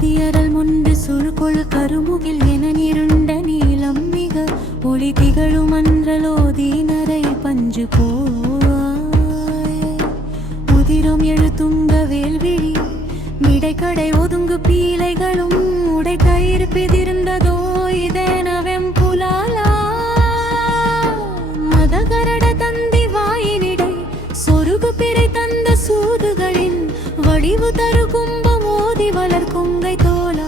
உததியரல் முண்டு சுருகொள் கருமுகில் என நிருண்ட நீளம் மிக ஒளி திகழும் அன்றலோதி நரை பஞ்சு போவாய் உதிரம் எழுத்துங்க வேல்விழி மிடைக்கடை ஒதுங்கு பீலைகளும் உடை கயிறு பிதிர்ந்ததோ இதெனவெம் புலாலா மதகரட தந்தி வாயினிடை சொருகு பிறை தந்த சூதுகளின் வடிவு தரு கும்பம் ஓதி வளர் கொங்கை தோளாய்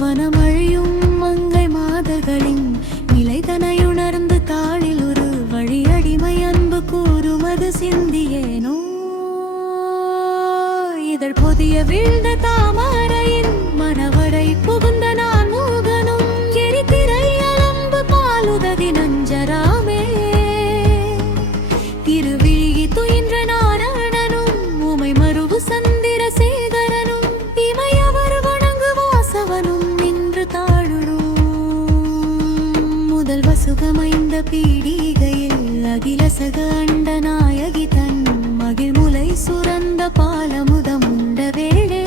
வனமழியும் மங்கை மாதர்களின் நிலைதனையுணர்ந்து தாளில் ஒரு வழியடிமை அன்பு கூறுமது சிந்தியேனோ இதழ் பொதிய வீழ்ந்த தாமரையின் மனவடை புகுந்த நான் மூகனும் எரித்திரை அலம்பு பாலுததி நஞ்சராமே திருவிழி துயின்ற நாராயணனும் உமை மருவு சந்திர சேகரனும் இமையவர் வணங்கு வாசவனும் நின்று தாழும் முதல் வசுகமைந்த பீடிகையில் அகிலசக அண்ட நாயகி தன் மகிழ் முலை சுரந்த பாலமுதம் உண்ட வேளே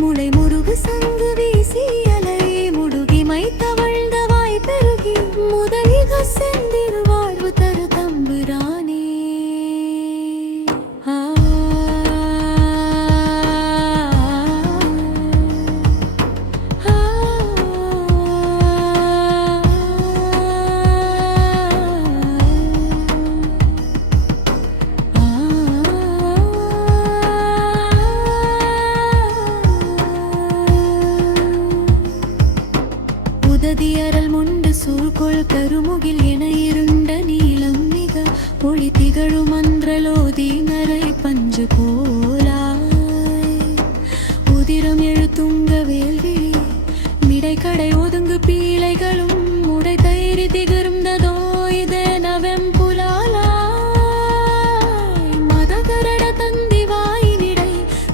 முளை முருகு சங்கு வீசி அலை முடுகிமை தவழ்ந்த வாய் பெருகி முதலிக செந்திரு வாழ்வு தரு தம்புரானே உததியரல் முண்டு சுருகொள் கருமுகில் என இருண்ட நீளம் மிக ஒளி திகழும் அன்றலோதி நரை பஞ்சு போலாய் உதிரம் எழுத்துங்க வேல்விழி மிடைக்கடை ஒதுங்கு பீலைகளும் உடை தயிரி திகர்ந்ததோ இதெனவெம் புலாலாய் மதகரட தந்தி வாயினிடை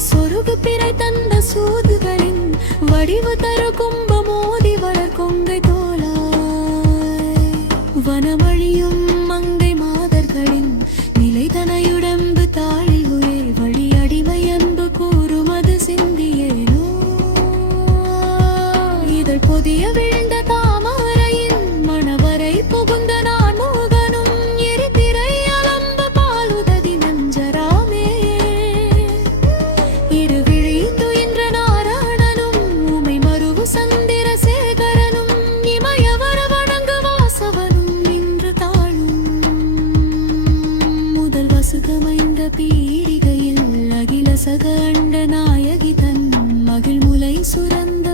சொருகு பிறை தந்த சூதுகளின் வடிவு தரு கும்பம் ஓதி வளர் கொங்கை தோளாய் வனமழியும் மங்கை மாதர்களின் நிலைதனையுடம்பு தாளில் ஒரே வழி அடிமை அன்பு கூறுமது சிந்தியேனோ இதழ் பொதிய வீழ்ந்த தாமரையின் மணவரை புகுந்த நான் மோகனும் எரித்திரை அலம்பு பாலுததி நஞ்சராமே இருவிழி துயின்ற நாராயணனும் உமை மருவு சந்திர சேகரனும் இமையவர் வணங்கு வாசவனும் நின்று தாழும் முதல் வசுகமைந்த பீடிகையில் அகிலசக அண்ட நாயகி தன் மகிழ் முலை சுரந்த